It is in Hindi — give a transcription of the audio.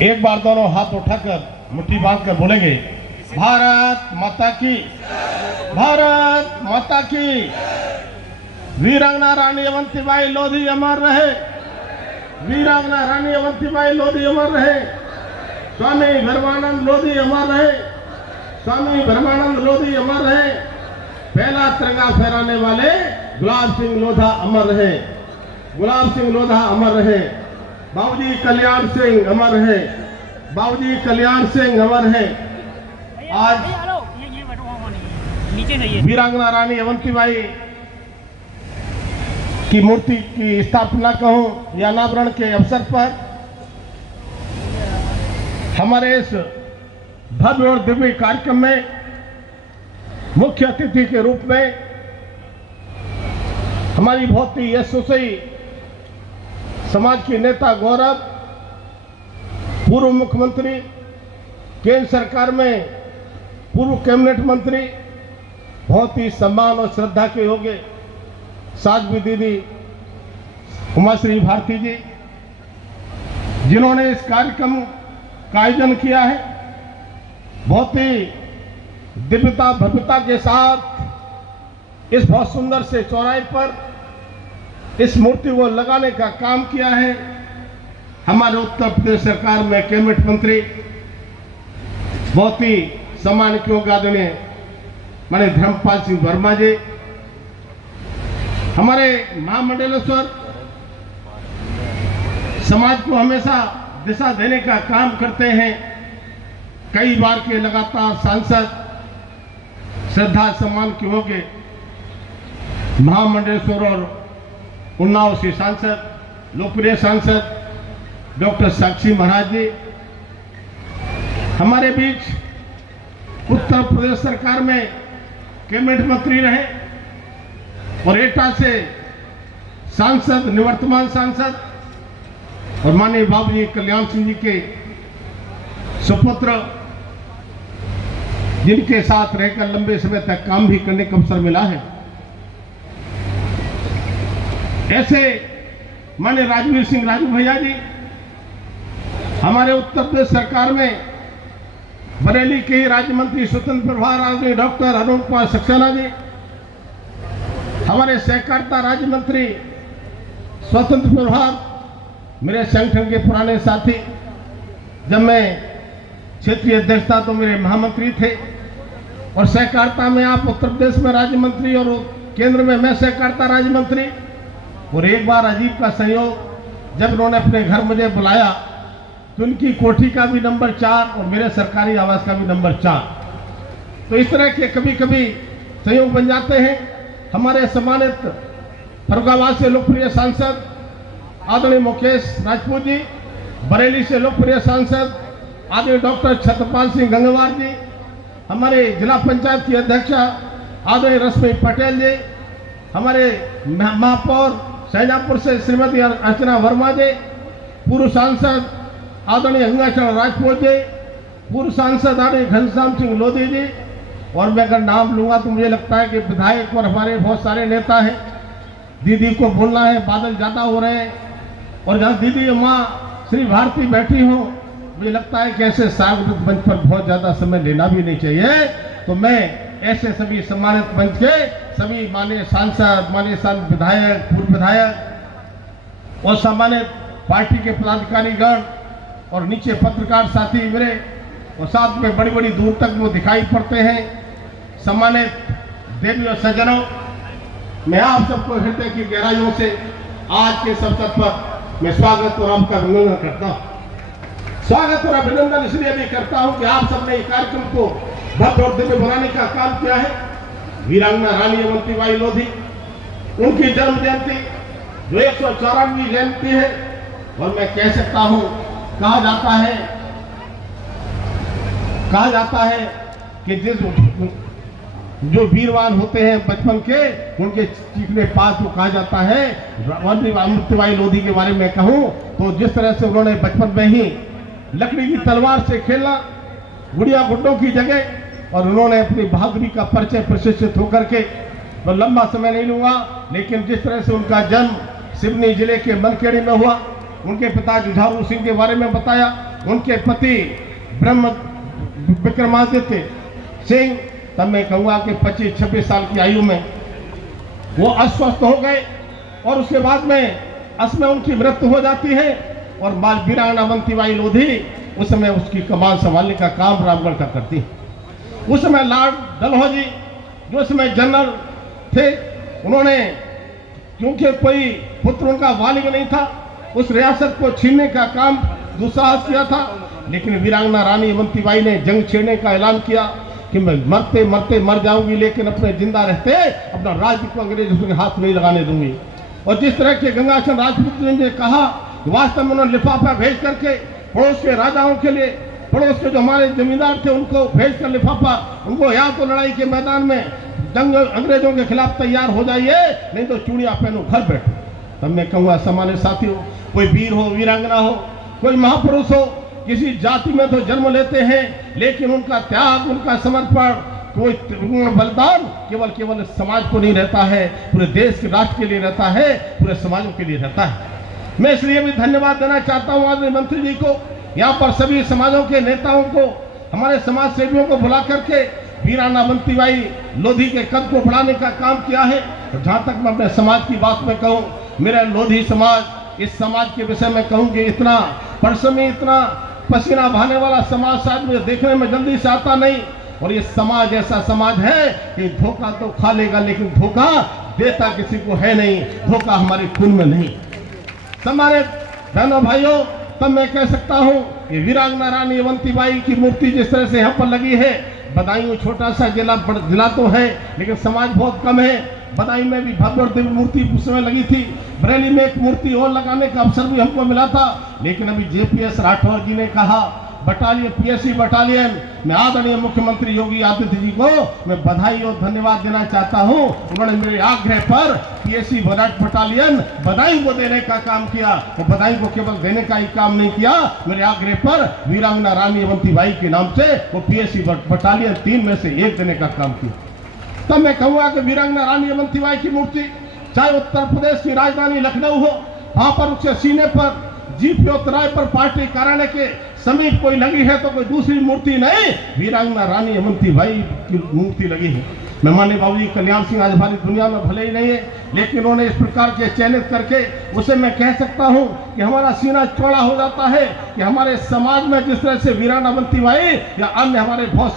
एक बार दोनों हाथ उठाकर मुट्ठी बांधकर बोलेंगे, भारत माता की, भारत माता की। वीरांगना रानी अवंतीबाई लोधी अमर रहे, वीरांगना रानी अवंतीबाई लोधी अमर रहे। स्वामी धर्मानंद लोधी अमर रहे, स्वामी धर्मानंद लोधी अमर रहे। पहला तिरंगा फहराने वाले गुलाब सिंह लोधा अमर रहे, गुलाब सिंह लोधा अमर रहे। बाबूजी कल्याण सिंह अमर है, बाबूजी कल्याण सिंह अमर है। आज वीरांगना रानी अवंतीबाई की मूर्ति की स्थापना कहूं या अनावरण के अवसर पर हमारे इस भव्य और दिव्य कार्यक्रम में मुख्य अतिथि के रूप में हमारी बहुत ही यशस्वी समाज की नेता गौरव, पूर्व मुख्यमंत्री, केंद्र सरकार में पूर्व कैबिनेट मंत्री, बहुत ही सम्मान और श्रद्धा के योग्य साध्वी दीदी उमाश्री भारती जी, जिन्होंने इस कार्यक्रम का आयोजन किया है। बहुत ही दिव्यता भव्यता के साथ इस बहुत सुंदर से चौराहे पर इस मूर्ति को लगाने का काम किया है हमारे उत्तर प्रदेश सरकार में कैबिनेट मंत्री, बहुत ही सम्मानित योग्य आदरणीय माने धर्मपाल सिंह वर्मा जी, हमारे महामंडलेश्वर समाज को हमेशा दिशा देने का काम करते हैं। कई बार के लगातार सांसद, श्रद्धा सम्मान के होंगे महामंडलेश्वर और उन्नाव से सांसद, लोकप्रिय सांसद डॉक्टर साक्षी महाराज जी हमारे बीच उत्तर प्रदेश सरकार में कैबिनेट मंत्री रहे और एटा से सांसद, निवर्तमान सांसद और माननीय बाबूजी कल्याण सिंह जी के सुपुत्र, जिनके साथ रहकर लंबे समय तक काम भी करने का अवसर मिला है। ऐसे माननीय राजवीर सिंह राजू भैया जी हमारे उत्तर प्रदेश सरकार में बरेली के राज्य मंत्री स्वतंत्र प्रभार आदरणीय डॉक्टर अरुण कुमार सक्सेना जी, हमारे सहकारिता राज्य मंत्री स्वतंत्र प्रभार मेरे संगठन के पुराने साथी, जब मैं क्षेत्रीय अध्यक्ष था तो मेरे महामंत्री थे और सहकारिता में आप उत्तर प्रदेश में राज्य मंत्री और केंद्र में मैं सहकारिता राज्य मंत्री। और एक बार अजीब का संयोग, जब उन्होंने अपने घर मुझे बुलाया तो उनकी कोठी का भी नंबर 4 और मेरे सरकारी आवास का भी नंबर 4। तो इस तरह के कभी कभी संयोग बन जाते हैं। हमारे सम्मानित फर्रुखाबाद से लोकप्रिय सांसद आदरणीय मुकेश राजपूत जी, बरेली से लोकप्रिय सांसद आदरणीय डॉक्टर छत्रपाल सिंह गंगवार जी, हमारे जिला पंचायत की अध्यक्षा आदरणीय रश्मि पटेल जी, हमारे महापौर शाहजहांपुर से श्रीमती अर्चना वर्मा जी, पूर्व सांसद आदरणीय गंगाचरण राजपूत जी, पूर्व सांसद आदरणीय घनश्याम सिंह लोधी जी, और मैं अगर नाम लूंगा तो मुझे लगता है कि विधायक और हमारे बहुत सारे नेता हैं। दीदी को बोलना है, बादल ज़्यादा हो रहे हैं और जहाँ दीदी माँ श्री भारती बैठी हो, मुझे लगता है कि ऐसे सार्वजनिक मंच पर बहुत ज़्यादा समय लेना भी नहीं चाहिए। तो मैं ऐसे सभी सम्मानित मंच के सभी माननीय सांसद, माननीय विधायक, पूर्व विधायक और सम्मानित पार्टी के पदाधिकारीगण और नीचे पत्रकार साथी मेरे और साथ में बड़ी बड़ी दूर तक वो दिखाई पड़ते हैं, सम्मानित देवी और सज्जनों, मैं आप सबको हृदय की गहराइयों से आज के इस अवसर पर मैं स्वागत और आपका अभिनंदन करता हूँ। स्वागत और अभिनंदन इसलिए भी करता हूँ कि आप सबने इस कार्यक्रम को भव्य और दिव्य बनाने का काम किया है। वीरांगना रानी अवंतीबाई लोधी, उनकी जन्म जयंती जो 194वीं जयंती है, और मैं कह सकता हूँ कहा जाता है कि जो वीरवान होते हैं बचपन के, उनके चीखने पास को कहा जाता है। अवंतीबाई लोधी के बारे में कहूँ तो जिस तरह से उन्होंने बचपन में ही लकड़ी की तलवार से खेला, गुड़िया गुड्डों की जगह, और उन्होंने अपनी बहादुरी का परिचय प्रशिक्षित होकर के, तो लंबा समय नहीं लूंगा, लेकिन जिस तरह से उनका जन्म सिवनी जिले के मनखेड़ी में हुआ, उनके पिता जुझारू सिंह के बारे में बताया। उनके पति ब्रह्म विक्रमादित्य सिंह, तब मैं कहूँगा कि 25-26 साल की आयु में वो अस्वस्थ हो गए और उसके बाद में असमय उनकी मृत्यु हो जाती है। और माल वीरांगना अवंतीबाई लोधी उस समय उसकी कमान संभालने का काम रामगढ़ का करती है। उस समय लॉर्ड डलहौजी जो समय जनरल थे, उन्होंने क्योंकि कोई पुत्र उनका वालिद नहीं था, उस रियासत को छीनने का काम दुस्साहस किया था। लेकिन वीरांगना रानी अवंतीबाई ने जंग छेड़ने का ऐलान किया कि मैं मरते मरते मर जाऊंगी, लेकिन अपने जिंदा रहते अपना राज्य को अंग्रेजों के हाथ नहीं लगाने दूंगी। और जिस तरह के गंगाचरण राजपूत ने कहा, वास्तव में उन्होंने लिफाफा भेज करके पड़ोस के राजाओं के लिए, पड़ोस के जो हमारे जमींदार थे उनको भेज कर लिफाफा, उनको या तो लड़ाई के मैदान में जंग अंग्रेजों के खिलाफ तैयार हो जाइए, नहीं तो चूड़ियां पहनो घर बैठो। तब मैं कहूँगा सामान्य साथियों, कोई वीर हो, वीरांगना हो, कोई महापुरुष हो, किसी जाति में तो जन्म लेते हैं, लेकिन उनका त्याग, उनका समर्पण, कोई बलिदान केवल समाज को नहीं रहता है, पूरे देश के राष्ट्र के लिए रहता है, पूरे समाजों के लिए रहता है। मैं इसलिए भी धन्यवाद देना चाहता हूँ आदरणीय मंत्री जी को, यहाँ पर सभी समाजों के नेताओं को, हमारे समाज सेवियों को बुला करके वीरांगना अवंतीबाई लोधी के कद को बढ़ाने का काम किया है। तो जहाँ तक मैं अपने समाज की बात में कहूँ, मेरा लोधी समाज, इस समाज के विषय में कहूँ कि इतना परिश्रमी, इतना पसीना बहाने वाला समाज शायद मुझे देखने में जल्दी से आता नहीं। और ये समाज ऐसा समाज है कि धोखा तो खा लेगा, लेकिन धोखा देता किसी को है नहीं, धोखा हमारे खून में नहीं। हमारे बहनों भाइयों, तब मैं कह सकता हूँ कि वीरांगना रानी अवंतीबाई की मूर्ति जिस तरह से यहाँ पर लगी है, बदायूं छोटा सा जिला तो है, लेकिन समाज बहुत कम है। बदायूं में भी भव्य और दिव्य मूर्ति उस समय लगी थी। बरेली में एक मूर्ति और लगाने का अवसर भी हमको मिला था, लेकिन अभी JPS राठौर जी ने कहा बटालियन, PSC बटालियन में आदरणीय मुख्यमंत्री योगी आदित्य जी को मैं बधाई और धन्यवाद देना चाहता हूं। उन्होंने मेरे आग्रह पर PSC बटालियन बदायूं को देने का काम किया। वो बदायूं को केवल देने का ही काम नहीं किया, मेरे आग्रह पर वीरांगना रानी अवंतीबाई के नाम से वो PSC बटालियन 3 में से 1 देने का काम किया। तब मैं कहूँगा कि वीरांगना रानी अवंतीबाई की मूर्ति चाहे उत्तर प्रदेश की राजधानी लखनऊ हो, वहां पर उसके सीने पर जीपी उत्तराय पर पार्टी कार्यालय के समीप कोई लगी है, तो कोई दूसरी मूर्ति नहीं, वीरांगना रानी अवंतीबाई की मूर्ति लगी है। मैं माननीय बाबूजी कल्याण सिंह आज हमारी दुनिया में भले ही नहीं है, लेकिन उन्होंने इस प्रकार के चयनित करके उसे मैं कह सकता हूं कि हमारा सीना चौड़ा हो जाता है कि हमारे समाज में जिस तरह से वीरांगना अवंतीबाई या अन्य हमारे बहुत